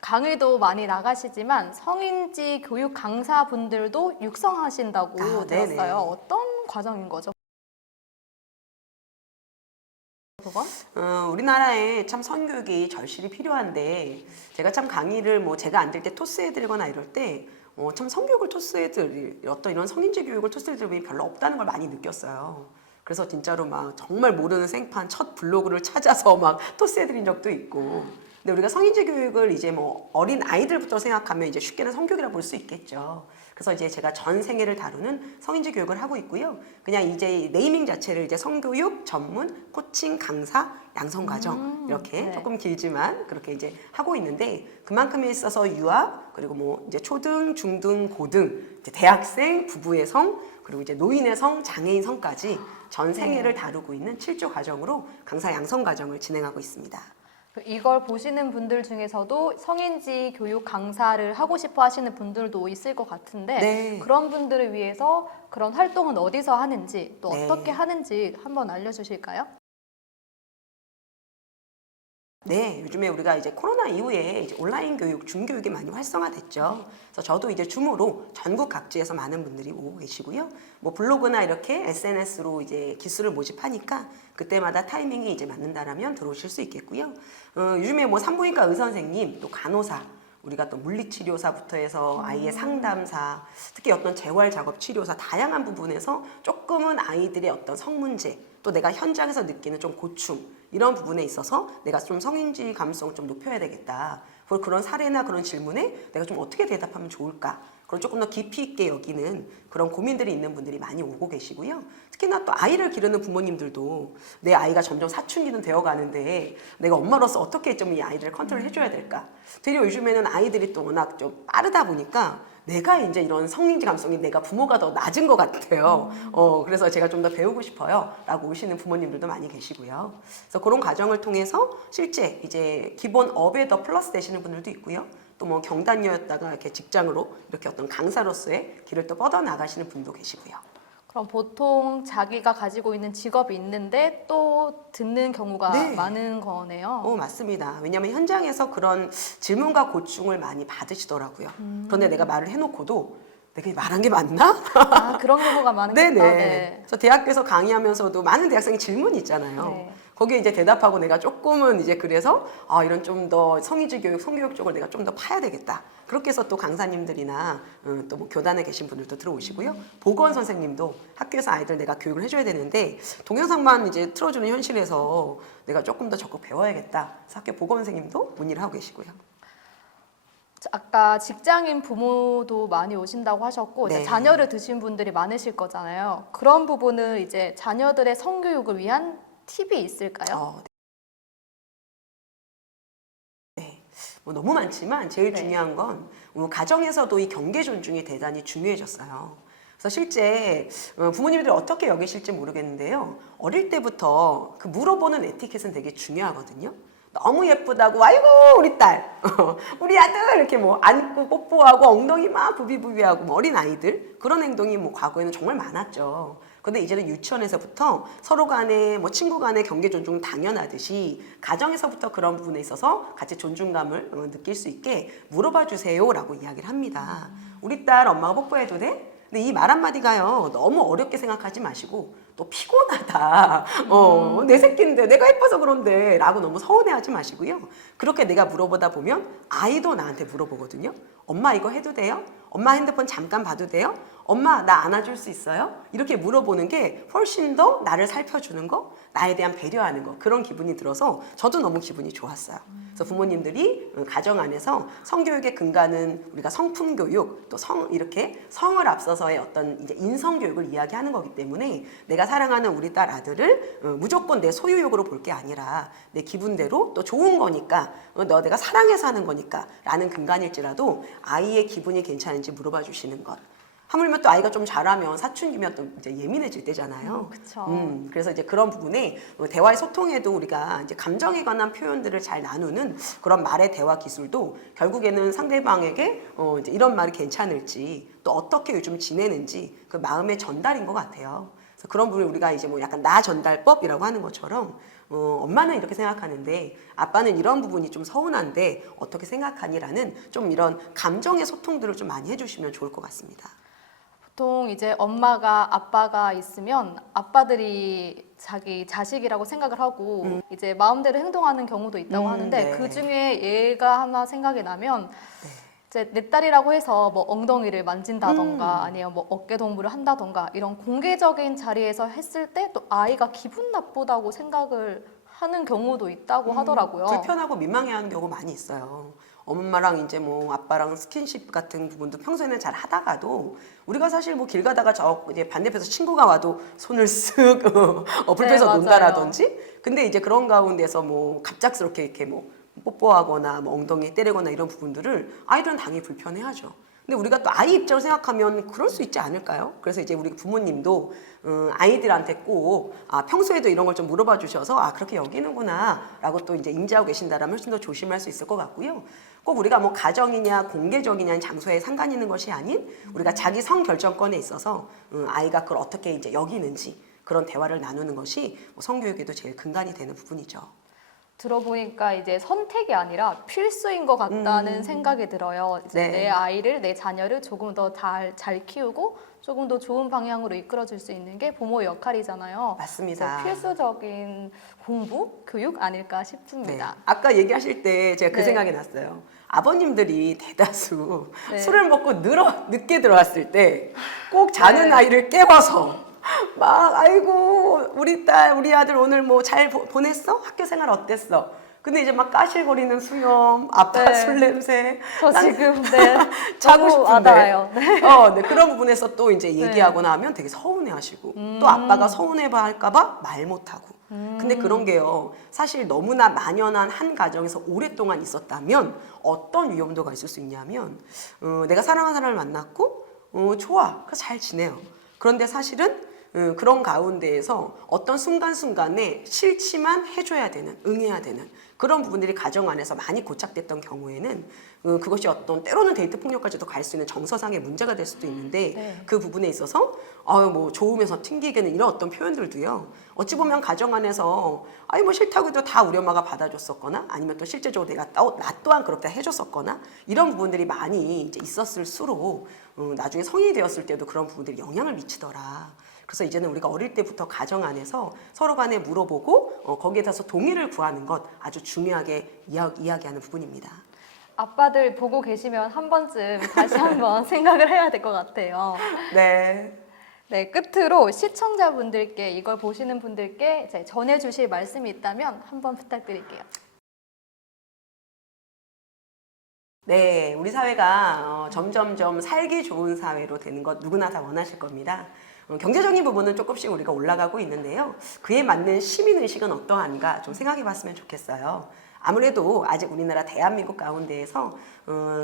강의도 많이 나가시지만 성인지 교육 강사분들도 육성하신다고 들었어요. 네네. 어떤 과정인 거죠? 그건? 우리나라에 참 성교육이 절실히 필요한데 제가 참 강의를 뭐 제가 안 될 때 토스해드리거나 이럴 때 참 성교육을 토스해드릴 어떤 이런 성인지 교육을 토스해드릴 분이 별로 없다는 걸 많이 느꼈어요. 그래서 진짜로 막 정말 모르는 생판 첫 블로그를 찾아서 막 토스해드린 적도 있고. 근데 우리가 성인지 교육을 이제 뭐 어린 아이들부터 생각하면 이제 쉽게는 성교육이라 볼 수 있겠죠. 그래서 이제 제가 전 생애를 다루는 성인지 교육을 하고 있고요. 그냥 이제 네이밍 자체를 이제 성교육 전문 코칭 강사 양성 과정 이렇게 네. 조금 길지만 그렇게 이제 하고 있는데 그만큼에 있어서 유아 그리고 뭐 이제 초등, 중등, 고등, 이제 대학생, 부부의 성 그리고 이제 노인의 성, 장애인 성까지 전 생애를 다루고 있는 7조 과정으로 강사 양성 과정을 진행하고 있습니다. 이걸 보시는 분들 중에서도 성인지 교육 강사를 하고 싶어 하시는 분들도 있을 것 같은데 네. 그런 분들을 위해서 그런 활동은 어디서 하는지 또 네. 어떻게 하는지 한번 알려주실까요? 네, 요즘에 우리가 이제 코로나 이후에 이제 온라인 교육, 중교육이 많이 활성화됐죠. 그래서 저도 이제 줌으로 전국 각지에서 많은 분들이 오고 계시고요. 뭐 블로그나 이렇게 SNS로 이제 기술을 모집하니까 그때마다 타이밍이 이제 맞는다라면 들어오실 수 있겠고요. 요즘에 뭐 산부인과 의선생님, 또 간호사, 우리가 또 물리치료사부터 해서 아이의 상담사, 특히 어떤 재활 작업 치료사 다양한 부분에서 조금은 아이들의 어떤 성문제, 또 내가 현장에서 느끼는 좀 고충 이런 부분에 있어서 내가 좀 성인지 감수성을 좀 높여야 되겠다. 그리고 그런 사례나 그런 질문에 내가 좀 어떻게 대답하면 좋을까? 그걸 조금 더 깊이 있게 여기는 그런 고민들이 있는 분들이 많이 오고 계시고요. 특히나 또 아이를 기르는 부모님들도 내 아이가 점점 사춘기는 되어가는데 내가 엄마로서 어떻게 좀 이 아이들을 컨트롤 해줘야 될까? 되려 요즘에는 아이들이 또 워낙 좀 빠르다 보니까 내가 이제 이런 성인지 감성이 내가 부모가 더 낮은 것 같아요. 그래서 제가 좀 더 배우고 싶어요. 라고 오시는 부모님들도 많이 계시고요. 그래서 그런 과정을 통해서 실제 이제 기본 업에 더 플러스 되시는 분들도 있고요. 또 뭐 경단녀였다가 이렇게 직장으로 이렇게 어떤 강사로서의 길을 또 뻗어 나가시는 분도 계시고요. 그럼 보통 자기가 가지고 있는 직업이 있는데 또 듣는 경우가 네. 많은 거네요. 맞습니다. 왜냐하면 현장에서 그런 질문과 고충을 많이 받으시더라고요. 그런데 내가 말을 해놓고도 내가 말한 게 맞나? 아, 그런 경우가 많겠다. 네네. 네. 그래서 대학교에서 강의하면서도 많은 대학생이 질문이 있잖아요. 네. 거기에 이제 대답하고 내가 조금은 이제 그래서 이런 좀 더 성인지 교육, 성교육 쪽을 내가 좀 더 파야 되겠다. 그렇게 해서 또 강사님들이나 또 뭐 교단에 계신 분들도 들어오시고요. 보건 선생님도 학교에서 아이들 내가 교육을 해줘야 되는데 동영상만 이제 틀어주는 현실에서 내가 조금 더 적극 배워야겠다. 그래서 학교 보건 선생님도 문의를 하고 계시고요. 아까 직장인 부모도 많이 오신다고 하셨고 이제 네. 자녀를 두신 분들이 많으실 거잖아요. 그런 부분을 이제 자녀들의 성교육을 위한 팁이 있을까요? 네. 뭐 너무 많지만 제일 네. 중요한 건 가정에서도 이 경계 존중이 대단히 중요해졌어요. 그래서 실제 부모님들이 어떻게 여기실지 모르겠는데요. 어릴 때부터 그 물어보는 에티켓은 되게 중요하거든요. 너무 예쁘다고 아이고 우리 딸 우리 아들 이렇게 뭐 안고 뽀뽀하고 엉덩이 막 부비부비하고 뭐 어린 아이들 그런 행동이 뭐 과거에는 정말 많았죠. 근데 이제는 유치원에서부터 서로 간에 뭐 친구 간의 경계 존중은 당연하듯이 가정에서부터 그런 부분에 있어서 같이 존중감을 느낄 수 있게 물어봐 주세요라고 이야기를 합니다. 우리 딸 엄마가 뽀뽀해도 돼? 근데 이 말 한마디가요 너무 어렵게 생각하지 마시고 또 피곤하다. 내 새끼인데 내가 예뻐서 그런데 라고 너무 서운해하지 마시고요. 그렇게 내가 물어보다 보면 아이도 나한테 물어보거든요. 엄마 이거 해도 돼요? 엄마 핸드폰 잠깐 봐도 돼요? 엄마 나 안아줄 수 있어요? 이렇게 물어보는 게 훨씬 더 나를 살펴주는 거, 나에 대한 배려하는 거 그런 기분이 들어서 저도 너무 기분이 좋았어요. 그래서 부모님들이 가정 안에서 성교육의 근간은 우리가 성품교육 또 이렇게 성을 앞서서의 어떤 이제 인성교육을 이야기하는 거기 때문에 내가 사랑하는 우리 딸 아들을 무조건 내 소유욕으로 볼 게 아니라 내 기분대로 또 좋은 거니까 내가 사랑해서 하는 거니까 라는 근간일지라도 아이의 기분이 괜찮은지 물어봐 주시는 것. 하물며 또 아이가 좀 자라면 사춘기면 또 이제 예민해질 때잖아요. 그쵸. 그래서 이제 그런 부분에 대화의 소통에도 우리가 이제 감정에 관한 표현들을 잘 나누는 그런 말의 대화 기술도 결국에는 상대방에게 이제 이런 말이 괜찮을지 또 어떻게 요즘 지내는지 그 마음의 전달인 것 같아요. 그래서 그런 부분을 우리가 이제 뭐 약간 나 전달법이라고 하는 것처럼 엄마는 이렇게 생각하는데 아빠는 이런 부분이 좀 서운한데 어떻게 생각하니라는 좀 이런 감정의 소통들을 좀 많이 해주시면 좋을 것 같습니다. 보통 이제 엄마가 아빠가 있으면 아빠들이 자기 자식이라고 생각을 하고 이제 마음대로 행동하는 경우도 있다고 하는데 네. 그 중에 얘가 하나 생각이 나면 이제 내 딸이라고 해서 뭐 엉덩이를 만진다던가 아니면 뭐 어깨 동무를 한다던가 이런 공개적인 자리에서 했을 때 또 아이가 기분 나쁘다고 생각을 하는 경우도 있다고 하더라고요. 불편하고 민망해하는 경우 많이 있어요. 엄마랑 이제 뭐 아빠랑 스킨십 같은 부분도 평소에는 잘 하다가도 우리가 사실 뭐 길 가다가 저 이제 반대편에서 친구가 와도 손을 쓱 불편해서 맞아요. 논다라든지 근데 이제 그런 가운데서 뭐 갑작스럽게 이렇게 뭐 뽀뽀하거나 뭐 엉덩이 때리거나 이런 부분들을 아이들은 당연히 불편해하죠. 근데 우리가 또 아이 입장을 생각하면 그럴 수 있지 않을까요? 그래서 이제 우리 부모님도 아이들한테 꼭 평소에도 이런 걸 좀 물어봐 주셔서 그렇게 여기는구나라고 또 이제 인지하고 계신다라면 훨씬 더 조심할 수 있을 것 같고요. 꼭 우리가 뭐 가정이냐 공개적이냐 장소에 상관 있는 것이 아닌 우리가 자기 성 결정권에 있어서 아이가 그걸 어떻게 이제 여기는지 그런 대화를 나누는 것이 뭐 성교육에도 제일 근간이 되는 부분이죠. 들어보니까 이제 선택이 아니라 필수인 것 같다는 생각이 들어요. 이제 네. 내 아이를, 내 자녀를 조금 더 잘 키우고 조금 더 좋은 방향으로 이끌어줄 수 있는 게 부모의 역할이잖아요. 맞습니다. 그래서 필수적인 공부, 교육 아닐까 네. 싶습니다. 아까 얘기하실 때 제가 그 네. 생각이 났어요. 아버님들이 대다수 네. 술을 먹고 늦게 들어왔을 때 꼭 자는 네. 아이를 깨워서 막 아이고 우리 딸 우리 아들 오늘 뭐 잘 보냈어? 학교 생활 어땠어? 근데 이제 막 까실거리는 수염, 아빠 네. 술 냄새. 저 난 지금 자고 너무 싶은데. 와닿아요. 네. 네, 그런 부분에서 또 이제 얘기하거나 하면 되게 서운해하시고 또 아빠가 서운해할까봐 말 못하고. 근데 그런 게요. 사실 너무나 만연한 한 가정에서 오랫동안 있었다면 어떤 위험도가 있을 수 있냐면 내가 사랑하는 사람을 만났고 좋아, 그래서 잘 지내요. 그런데 사실은 그런 가운데에서 어떤 순간순간에 싫지만 해줘야 되는, 응해야 되는 그런 부분들이 가정 안에서 많이 고착됐던 경우에는 그것이 어떤 때로는 데이트 폭력까지도 갈 수 있는 정서상의 문제가 될 수도 있는데 네. 그 부분에 있어서 뭐 좋으면서 튕기게는 이런 어떤 표현들도요. 어찌 보면 가정 안에서 뭐 싫다고 해도 다 우리 엄마가 받아줬었거나 아니면 또 실제적으로 나 또한 그렇게 해줬었거나 이런 부분들이 많이 이제 있었을수록 나중에 성인이 되었을 때도 그런 부분들이 영향을 미치더라. 그래서 이제는 우리가 어릴 때부터 가정 안에서 서로 간에 물어보고 거기에 대해서 동의를 구하는 것 아주 중요하게 이야기하는 부분입니다. 아빠들 보고 계시면 한 번쯤 다시 한번 생각을 해야 될 것 같아요. 네. 네, 끝으로 시청자분들께 이걸 보시는 분들께 이제 전해주실 말씀이 있다면 한번 부탁드릴게요. 네, 우리 사회가 점점점 살기 좋은 사회로 되는 것 누구나 다 원하실 겁니다. 경제적인 부분은 조금씩 우리가 올라가고 있는데요. 그에 맞는 시민의식은 어떠한가 좀 생각해 봤으면 좋겠어요. 아무래도 아직 우리나라 대한민국 가운데에서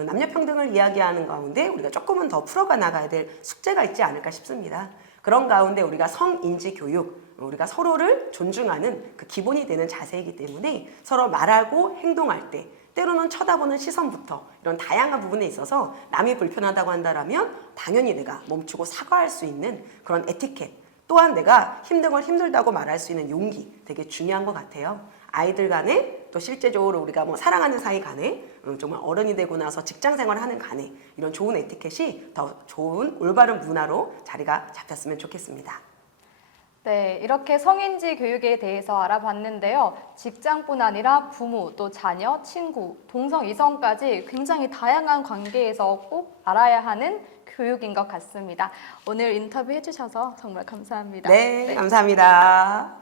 남녀평등을 이야기하는 가운데 우리가 조금은 더 풀어가 나가야 될 숙제가 있지 않을까 싶습니다. 그런 가운데 우리가 성인지 교육, 우리가 서로를 존중하는 그 기본이 되는 자세이기 때문에 서로 말하고 행동할 때 때로는 쳐다보는 시선부터 이런 다양한 부분에 있어서 남이 불편하다고 한다면 당연히 내가 멈추고 사과할 수 있는 그런 에티켓 또한 내가 힘든 걸 힘들다고 말할 수 있는 용기 되게 중요한 것 같아요. 아이들 간에 또 실제적으로 우리가 뭐 사랑하는 사이 간에 정말 어른이 되고 나서 직장 생활하는 간에 이런 좋은 에티켓이 더 좋은 올바른 문화로 자리가 잡혔으면 좋겠습니다. 네, 이렇게 성인지 교육에 대해서 알아봤는데요. 직장뿐 아니라 부모, 또 자녀, 친구, 동성, 이성까지 굉장히 다양한 관계에서 꼭 알아야 하는 교육인 것 같습니다. 오늘 인터뷰 해주셔서 정말 감사합니다. 네, 감사합니다.